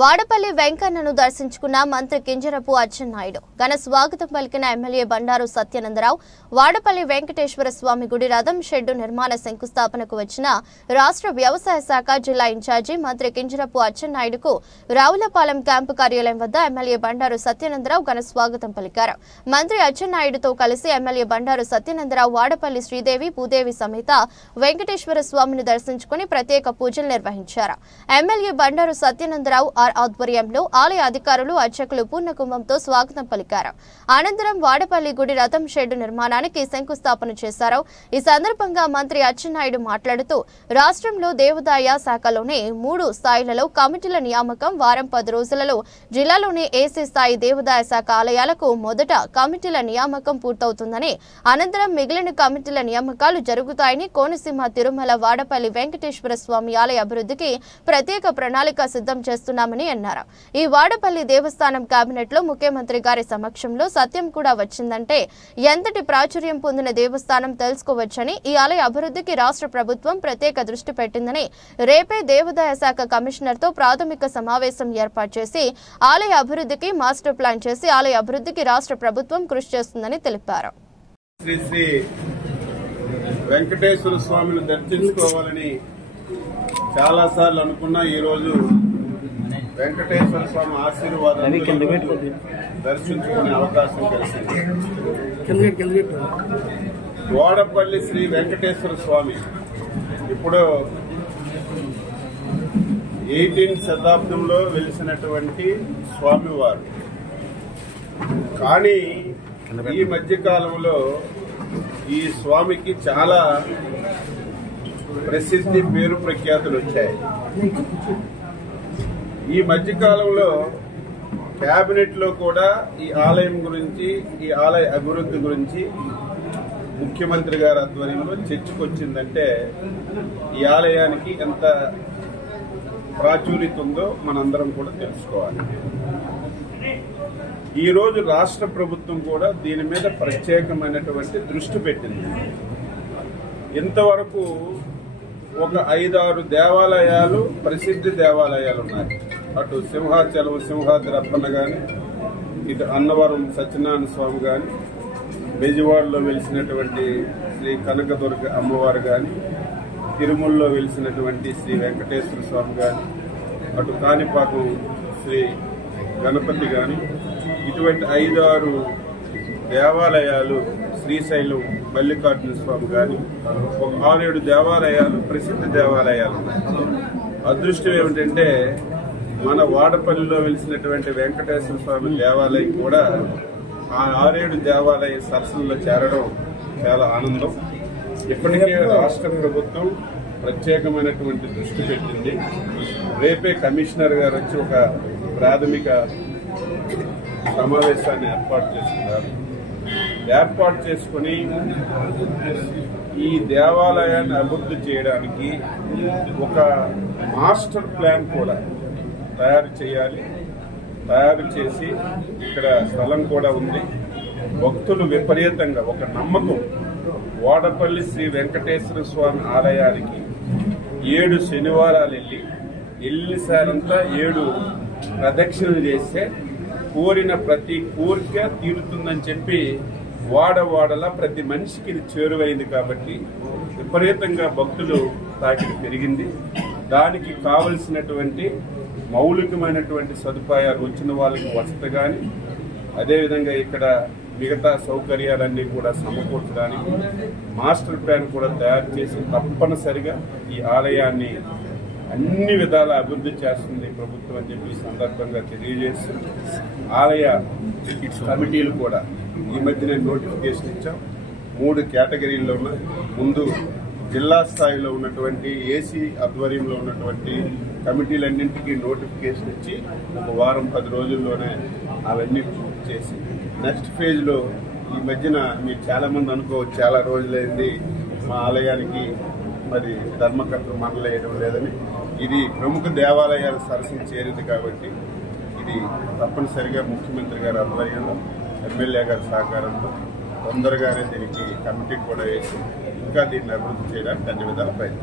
వాడపల్లి వెంకన్నను దర్శించుకున్న మంత్రి కింజరపు అచ్చెన్నాయుడు ఘన స్వాగతం పలికిన ఎమ్మెల్యే బండారు సత్యానందరావు వాడపల్లి వెంకటేశ్వర స్వామి గుడి రథం షెడ్డు నిర్మాణ శంకుస్థాపనకు వచ్చిన రాష్ట్ర వ్యవసాయ శాఖ జిల్లా ఇన్ఛార్జి మంత్రి కింజరపు అచ్చెన్నాయుడుకు రావులపాలెం క్యాంపు కార్యాలయం వద్ద ఎమ్మెల్యే బండారు సత్యానందరావు ఘన స్వాగతం పలికారు. మంత్రి అచ్చెన్నాయుడుతో కలిసి ఎమ్మెల్యే బండారు సత్యానందరావు వాడపల్లి శ్రీదేవి భూదేవి సమేత వెంకటేశ్వర స్వామిని దర్శించుకుని ప్రత్యేక పూజలు నిర్వహించారు. ఎమ్మెల్యే బండారు సత్యానందరావు ఆధ్వర్యంలో ఆలయ అధికారులు అర్చకులు పూర్ణకుంభంతో స్వాగతం పలికారు. అనంతరం వాడపల్లి గుడి రథం షెడ్డు నిర్మాణానికి శంకుస్థాపన చేశారు. ఈ సందర్భంగా మంత్రి అచ్చెన్నాయుడు మాట్లాడుతూ రాష్ట్రంలో దేవాదాయ శాఖలోనే 3 స్థాయిలలో కమిటీల నియామకం వారం 10 రోజులలో జిల్లాలోని ఏసీ స్థాయి దేవాదాయ శాఖ ఆలయాలకు మొదట కమిటీల నియామకం పూర్తవుతుందని, అనంతరం మిగిలిన కమిటీల నియామకాలు జరుగుతాయని, కోనసీమ తిరుమల వాడపల్లి వెంకటేశ్వర స్వామి ఆలయ అభివృద్ధికి ప్రత్యేక ప్రణాళిక సిద్ధం చేస్తున్నామని అన్నారు. ఈ వాడపల్లి దేవస్థానం కేబినెట్ లో ముఖ్యమంత్రి గారి సమక్షంలో సత్యం కూడా వచ్చిందంటే ఎంతటి ప్రాచుర్యం పొందిన దేవస్థానం తెలుసుకోవచ్చని, ఈ ఆలయ అభివృద్ధికి రాష్ట్ర ప్రభుత్వం ప్రత్యేక దృష్టి పెట్టిందని, రేపే దేవాదాయ శాఖ కమిషనర్ తో ప్రాథమిక సమావేశం ఏర్పాటు చేసి ఆలయ అభివృద్ధికి మాస్టర్ ప్లాన్ చేసి ఆలయ అభివృద్ధికి రాష్ట్ర ప్రభుత్వం కృషి చేస్తుందని తెలిపారు. శ్రీ శ్రీ వెంకటేశ్వర స్వామిని దర్శించుకోవాలని చాలా సార్లు అనుకున్నా ఈ రోజు వెంకటేశ్వర స్వామి ఆశీర్వాదం దర్శించుకునే అవకాశం కలిసింది. వాడపల్లి శ్రీ వెంకటేశ్వర స్వామి ఇప్పుడు 18th శతాబ్దంలో వెలిసినటువంటి స్వామివారు. కానీ ఈ మధ్య కాలంలో ఈ స్వామికి చాలా ప్రసిద్ధి, పేరు ప్రఖ్యాతులు వచ్చాయి. ఈ మధ్య కాలంలో కేబినెట్ లో కూడా ఈ ఆలయం గురించి, ఈ ఆలయ అభివృద్ధి గురించి ముఖ్యమంత్రి గారి ఆధ్వర్యంలో చర్చకు వచ్చిందంటే ఈ ఆలయానికి ఎంత ప్రాచుర్యత ఉందో మనందరం కూడా తెలుసుకోవాలి. ఈ రోజు రాష్ట్ర ప్రభుత్వం కూడా దీని మీద ప్రత్యేకమైనటువంటి దృష్టి పెట్టింది. ఇంతవరకు ఒక 5-6 దేవాలయాలు, ప్రసిద్ధి దేవాలయాలు ఉన్నాయి. అటు సింహాచలం సింహాద్రి అప్పన్న గాని, ఇటు అన్నవరం సత్యనారాయణ స్వామి గాని, బెజవాడలో వెలిసినటువంటి శ్రీ కనకదుర్గ అమ్మవారు గాని, తిరుమలలో వెలిసినటువంటి శ్రీ వెంకటేశ్వర స్వామి గాని, అటు కాణిపాకం శ్రీ గణపతి గాని, ఇటువంటి 5-6 దేవాలయాలు, శ్రీశైలం మల్లికార్జున స్వామి గాని, ఒక 6-7 దేవాలయాలు, ప్రసిద్ధ దేవాలయాలు ఉన్నాయి. అదృష్టం ఏమిటంటే మన వాడపల్లిలో వెలిసినటువంటి వెంకటేశ్వర స్వామి దేవాలయం కూడా ఆ 6-7 దేవాలయ సరస్సుల్లో చేరడం చాలా ఆనందం. ఇప్పటికే రాష్ట్ర ప్రభుత్వం ప్రత్యేకమైనటువంటి దృష్టి పెట్టింది. రేపే కమిషనర్ గారు వచ్చి ఒక ప్రాథమిక సమావేశాన్ని ఏర్పాటు చేసుకుని ఈ దేవాలయాన్ని అభివృద్ధి చేయడానికి ఒక మాస్టర్ ప్లాన్ కూడా తయారు చేయాలి. తయారు చేసి ఇక్కడ స్థలం కూడా ఉంది. భక్తులు విపరీతంగా ఒక నమ్మకం, వాడపల్లి శ్రీ వెంకటేశ్వర స్వామి ఆలయానికి 7 శనివారాలు వెళ్ళిసారంతా 7 ప్రదక్షిణలు చేస్తే కోరిన ప్రతి కోరిక తీరుతుందని చెప్పి వాడవాడలా ప్రతి మనిషికి ఇది చేరువైంది. కాబట్టి విపరీతంగా భక్తులు తాకిడి పెరిగింది. దానికి కావలసినటువంటి మౌలికమైనటువంటి సదుపాయాలు వచ్చిన వాళ్ళకి వసతి కానీ, అదేవిధంగా ఇక్కడ మిగతా సౌకర్యాలన్నీ కూడా సమకూర్చడానికి మాస్టర్ ప్లాన్ కూడా తయారు చేసి తప్పనిసరిగా ఈ ఆలయాన్ని అన్ని విధాల అభివృద్ధి చేస్తుంది ప్రభుత్వం అని చెప్పి సందర్భంగా తెలియజేస్తూ, ఆలయ కమిటీలు కూడా ఈ మధ్యనే నోటిఫికేషన్ ఇచ్చాం. 3 కేటగిరీల్లో ఉన్నాయి. ముందు జిల్లా స్థాయిలో ఉన్నటువంటి ఏసీ ఆధ్వర్యంలో ఉన్నటువంటి కమిటీలన్నింటికీ నోటిఫికేషన్ ఇచ్చి ఒక వారం 10 రోజుల్లోనే అవన్నీ పూర్తి చేసి నెక్స్ట్ ఫేజ్ లో ఈ మధ్యన మీరు చాలా మంది అనుకోవచ్చు చాలా రోజులైంది మా ఆలయానికి మరి ధర్మకర్తలు మనలేయడం లేదని. ఇది ప్రముఖ దేవాలయాల సరస్సును చేరింది కాబట్టి ఇది తప్పనిసరిగా ముఖ్యమంత్రి గారి ఆధ్వర్యంలో, ఎమ్మెల్యే గారి సహకారంతో తొందరగానే దీనికి కమిటీ కూడా వేసి ఇంకా దీన్ని అభివృద్ధి చేయడానికి అన్ని విధాల ప్రయత్నం